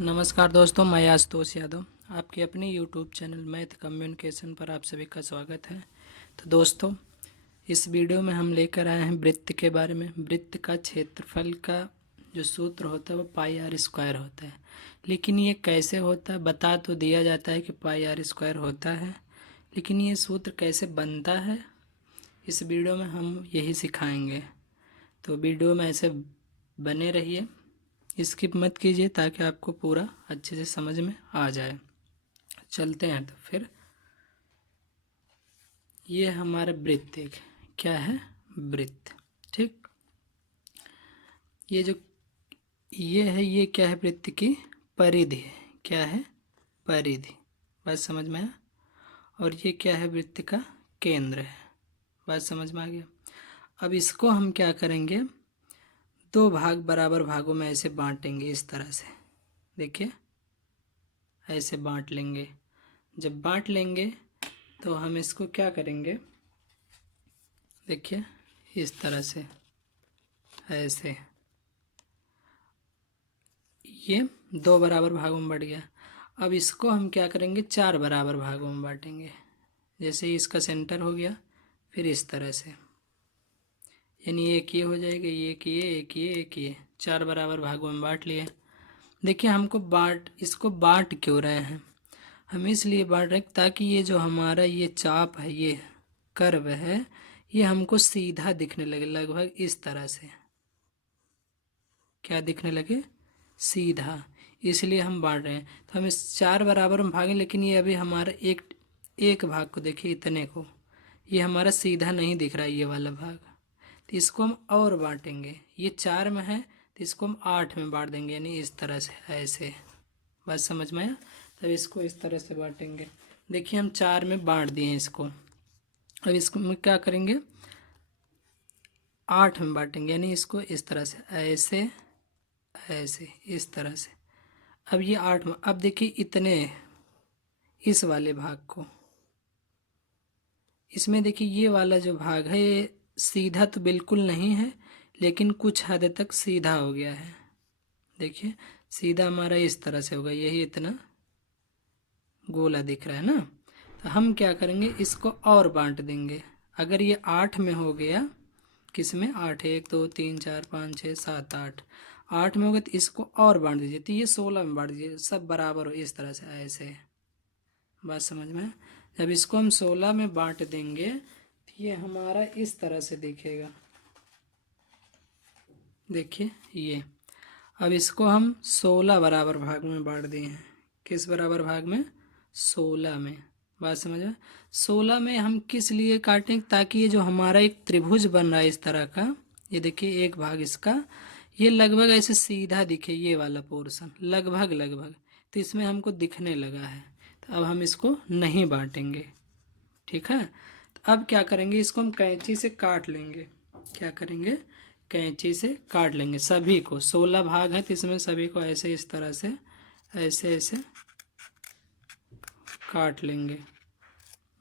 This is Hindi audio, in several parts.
नमस्कार दोस्तों, मैं आशुतोष यादव आपके अपने YouTube चैनल मैथ कम्युनिकेशन पर आप सभी का स्वागत है। तो दोस्तों, इस वीडियो में हम लेकर आए हैं वृत्त के बारे में। वृत्त का क्षेत्रफल का जो सूत्र होता है वो पाई आर स्क्वायर होता है। लेकिन ये कैसे होता है बता तो दिया जाता है कि पाई आर स्क्वायर होता है, लेकिन ये सूत्र कैसे बनता है इस वीडियो में हम यही सिखाएंगे। तो वीडियो में ऐसे बने रहिए, स्किप मत कीजिए ताकि आपको पूरा अच्छे से समझ में आ जाए। चलते हैं तो फिर ये हमारा वृत्त एक क्या है, वृत्त। ठीक, ये जो ये है ये क्या है, वृत्त की परिधि है। क्या है, परिधि। बात समझ में आया। और ये क्या है, वृत्त का केंद्र है। बात समझ में आ गया। अब इसको हम क्या करेंगे, दो भाग बराबर भागों में ऐसे बांटेंगे इस तरह से। देखिए ऐसे बांट लेंगे। जब बांट लेंगे तो हम इसको क्या करेंगे, देखिए इस तरह से ऐसे, ये दो बराबर भागों में बढ़ गया। अब इसको हम क्या करेंगे, चार बराबर भागों में बांटेंगे। जैसे ही इसका सेंटर हो गया, फिर इस तरह से, यानी एक ये हो जाएगा, एक ये एक ये एक ये, चार बराबर भागों में बांट लिए। देखिए हमको इसको बांट क्यों रहे हैं, हम इसलिए बांट रहे हैं ताकि ये जो हमारा ये चाप है, ये कर्व है, ये हमको सीधा दिखने लगे, लगभग इस तरह से। क्या दिखने लगे, सीधा। इसलिए हम बांट रहे हैं। तो हम इस चार बराबर में भागें, लेकिन ये अभी हमारा एक भाग को देखिए, इतने को, ये हमारा सीधा नहीं दिख रहा है ये वाला भाग। तो इसको हम और बांटेंगे। ये चार में है तो इसको हम आठ में बांट देंगे, यानी इस तरह से ऐसे। बात समझ में आया। तब इसको इस तरह से बांटेंगे। देखिए हम चार में बांट दिए इसको। अब इसको हम क्या करेंगे, आठ में बांटेंगे, यानी इसको इस तरह से ऐसे ऐसे इस तरह से। अब ये आठ में, अब देखिए इतने इस वाले भाग को, इसमें देखिए ये वाला जो भाग है ये सीधा तो बिल्कुल नहीं है, लेकिन कुछ हद तक सीधा हो गया है। देखिए सीधा हमारा इस तरह से होगा, यही इतना गोला दिख रहा है ना। तो हम क्या करेंगे, इसको और बांट देंगे। अगर ये आठ में हो गया, किस में, आठ, एक दो तीन चार पाँच छः सात आठ, आठ में हो गया तो इसको और बांट दीजिए, तो ये 16 में बांट दीजिए, सब बराबर हो इस तरह से ऐसे। बात समझ में। जब इसको हम 16 में बांट देंगे तो ये हमारा इस तरह से दिखेगा। देखिए ये, अब इसको हम 16 बराबर भाग में बांट दिए हैं। किस बराबर भाग में, 16 में। बात समझ में। 16 में हम किस लिए काटें, ताकि ये जो हमारा एक त्रिभुज बन रहा है इस तरह का, ये देखिए एक भाग इसका, ये लगभग ऐसे सीधा दिखे, ये वाला पोर्शन लगभग लगभग, तो इसमें हमको दिखने लगा है। तो अब हम इसको नहीं बांटेंगे। ठीक है। तो अब क्या करेंगे, इसको हम कैंची से काट लेंगे। क्या करेंगे, कैंची से काट लेंगे सभी को। 16 भाग हैं तो इसमें सभी को ऐसे इस तरह से ऐसे ऐसे काट लेंगे।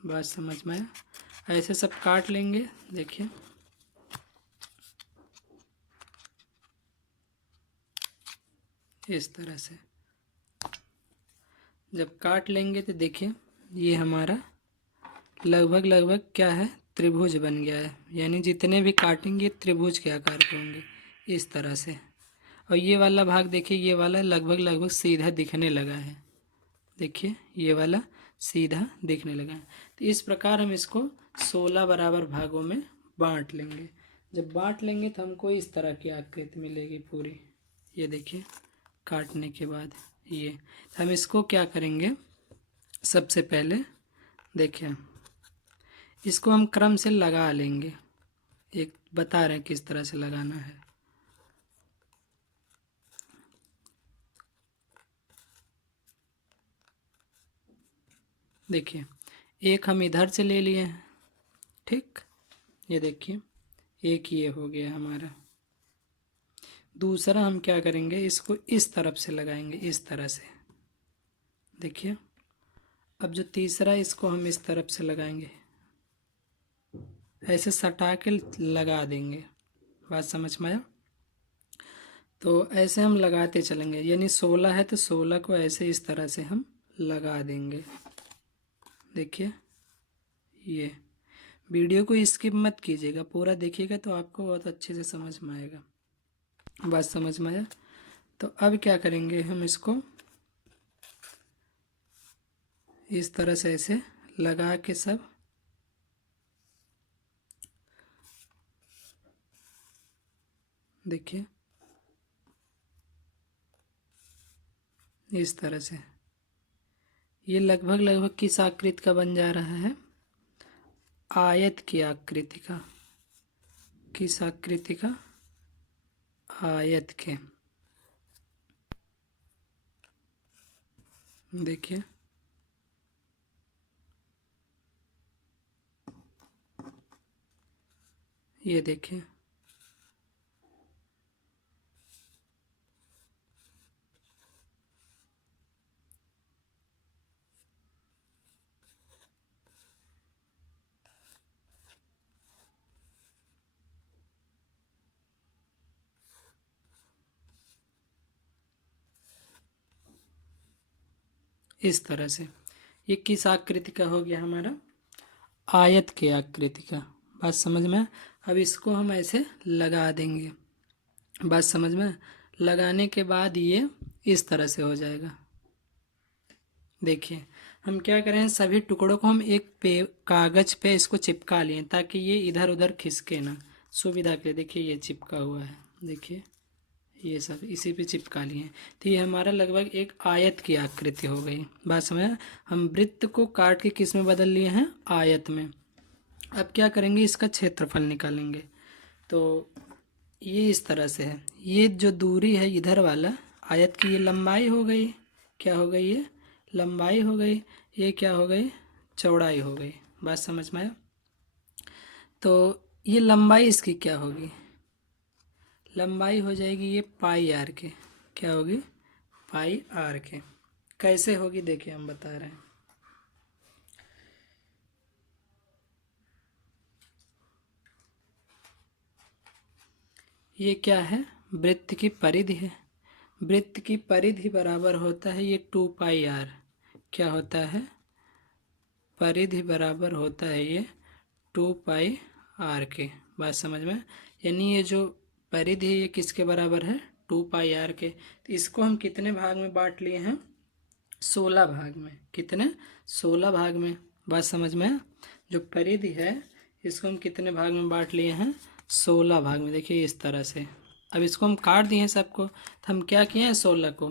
बात समझ में आया। ऐसे सब काट लेंगे। देखिए इस तरह से जब काट लेंगे तो देखिए ये हमारा लगभग लगभग क्या है, त्रिभुज बन गया है। यानी जितने भी काटेंगे त्रिभुज के आकार के होंगे इस तरह से। और ये वाला भाग देखिए, ये वाला लगभग लगभग सीधा दिखने लगा है। देखिए ये वाला सीधा दिखने लगा है। तो इस प्रकार हम इसको 16 बराबर भागों में बांट लेंगे। जब बांट लेंगे तो हमको इस तरह की आकृति मिलेगी पूरी। ये देखिए काटने के बाद ये, तो हम इसको क्या करेंगे, सबसे पहले देखिए इसको हम क्रम से लगा लेंगे। एक बता रहे हैं किस तरह से लगाना है। देखिए एक हम इधर से ले लिए हैं। ठीक, ये देखिए एक ये हो गया हमारा। दूसरा हम क्या करेंगे, इसको इस तरफ से लगाएंगे इस तरह से। देखिए अब जो तीसरा, इसको हम इस तरफ से लगाएंगे, ऐसे सटा के लगा देंगे। बात समझ में आया। तो ऐसे हम लगाते चलेंगे, यानी 16 है तो 16 को ऐसे इस तरह से हम लगा देंगे। देखिए, ये वीडियो को स्किप मत कीजिएगा, पूरा देखिएगा तो आपको बहुत अच्छे से समझ में आएगा। बात समझ में आया? तो अब क्या करेंगे, हम इसको इस तरह से ऐसे लगा के सब देखिए इस तरह से ये लगभग लगभग किस आकृति का बन जा रहा है, आयत की आकृति का। किस आकृति का? आयत के। देखिए ये देखिए, इस तरह से ये किस आकृति का हो गया हमारा, आयत के आकृति का। बात समझ में? अब इसको हम ऐसे लगा देंगे। बात समझ में? लगाने के बाद ये इस तरह से हो जाएगा। देखिए हम क्या करें, सभी टुकड़ों को हम एक कागज पे इसको चिपका लिए ताकि ये इधर उधर खिसके ना, सुविधा के लिए। देखिए ये चिपका हुआ है, देखिए ये सब इसी पे चिपका लिए। तो ये हमारा लगभग एक आयत की आकृति हो गई। बात समझ? हम वृत्त को काट के किस में बदल लिए हैं, आयत में। अब क्या करेंगे, इसका क्षेत्रफल निकालेंगे। तो ये इस तरह से है, ये जो दूरी है इधर वाला आयत की, ये लंबाई हो गई। क्या हो गई? ये लंबाई हो गई। ये क्या हो गई? चौड़ाई हो गई। बात समझ में आया? तो ये लंबाई इसकी क्या होगी, लंबाई हो जाएगी ये पाई आर के। क्या होगी? पाई आर के। कैसे होगी देखिए हम बता रहे हैं। ये क्या है, वृत्त की परिधि है। वृत्त की परिधि बराबर होता है ये 2 पाई आर। क्या होता है? परिधि बराबर होता है ये 2 पाई आर के। बात समझ में? यानी ये जो परिधि है ये किसके बराबर है, 2 पाई आर के। तो इसको हम कितने भाग में बांट लिए हैं, 16 भाग में। कितने? 16 भाग में। बात समझ में? जो परिधि है इसको हम कितने भाग में बांट लिए हैं, 16 भाग में। देखिए इस तरह से। अब इसको हम काट दिए हैं सबको, तो हम क्या किए हैं, 16 को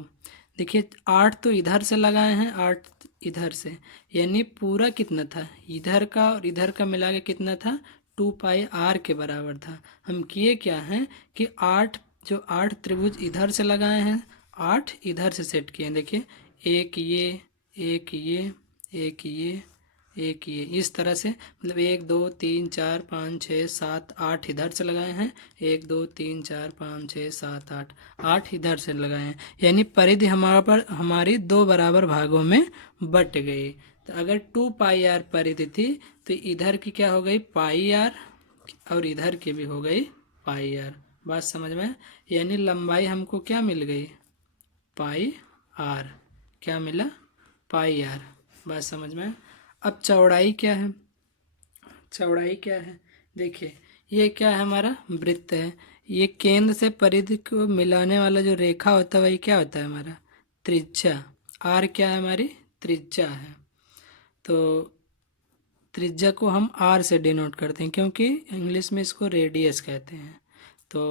देखिए 8 तो इधर से लगाए हैं, 8 इधर से, यानी पूरा कितना था, इधर का और इधर का मिला के कितना था, 2 पाई आर के बराबर था। हम किए क्या हैं कि 8 जो 8 त्रिभुज इधर से लगाए हैं, 8 इधर से सेट किए हैं। देखिए एक ये, एक ये, एक ये, एक ये, इस तरह से। मतलब 1 2 3 4 5 6 7 8 इधर से लगाए हैं, 1 2 3 4 5 6 7 8, 8 इधर से लगाए हैं। यानी परिधि हमारी 2 बराबर भागों में बट गई। तो अगर 2 पाई आर परिधि थी तो इधर की क्या हो गई, पाई आर, और इधर की भी हो गई पाई आर। बात समझ में? यानी लंबाई हमको क्या मिल गई, पाई आर। क्या मिला, पाई आर। बात समझ में? अब चौड़ाई क्या है, चौड़ाई क्या है, देखिए ये क्या है, हमारा वृत्त है। ये केंद्र से परिधि को मिलाने वाला जो रेखा होता है वही क्या होता है, हमारा त्रिज्या। आर क्या है, हमारी त्रिज्या है। तो त्रिज्या को हम आर से डिनोट करते हैं क्योंकि इंग्लिश में इसको रेडियस कहते हैं। तो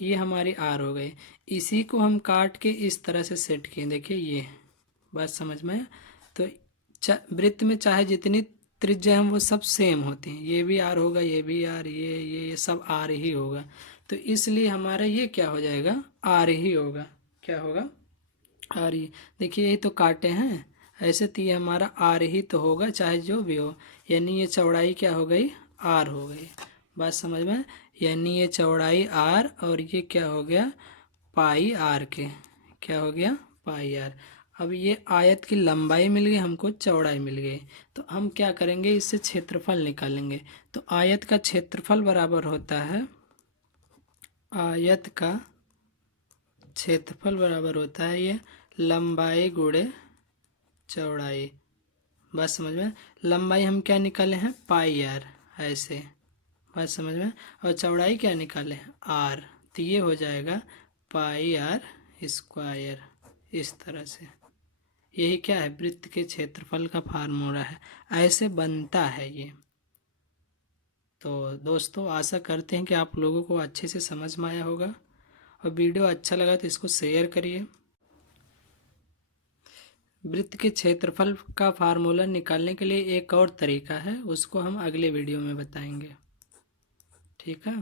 ये हमारी आर हो गई। इसी को हम काट के इस तरह से सेट किए, देखिए ये। बात समझ में? तो वृत्त में चाहे जितनी त्रिज्या हम वो सब सेम होती हैं, ये भी आर होगा, ये भी आर, ये सब आर ही होगा। तो इसलिए हमारा ये क्या हो जाएगा, आर ही होगा। क्या होगा, आर ही। देखिए यही तो काटे हैं, ऐसे तो ये हमारा आर ही तो होगा चाहे जो भी हो। यानी ये चौड़ाई क्या हो गई, आर हो गई। बात समझ में? यानी ये चौड़ाई आर और ये क्या हो गया, पाई आर के। क्या हो गया, पाई आर। अब ये आयत की लंबाई मिल गई हमको, चौड़ाई मिल गई। तो हम क्या करेंगे, इससे क्षेत्रफल निकालेंगे। तो आयत का क्षेत्रफल बराबर होता है आयत का क्षेत्रफल बराबर होता है ये लंबाई गुणे चौड़ाई। बात समझ में? लंबाई हम क्या निकाले हैं, पाई आर, ऐसे। बात समझ में? और चौड़ाई क्या निकाले हैं, आर। तो ये हो जाएगा पाई आर स्क्वायर, इस तरह से। यही क्या है, वृत्त के क्षेत्रफल का फार्मूला है, ऐसे बनता है ये। तो दोस्तों आशा करते हैं कि आप लोगों को अच्छे से समझ में आया होगा, और वीडियो अच्छा लगा तो इसको शेयर करिए। वृत्त के क्षेत्रफल का फार्मूला निकालने के लिए एक और तरीका है, उसको हम अगले वीडियो में बताएंगे। ठीक है।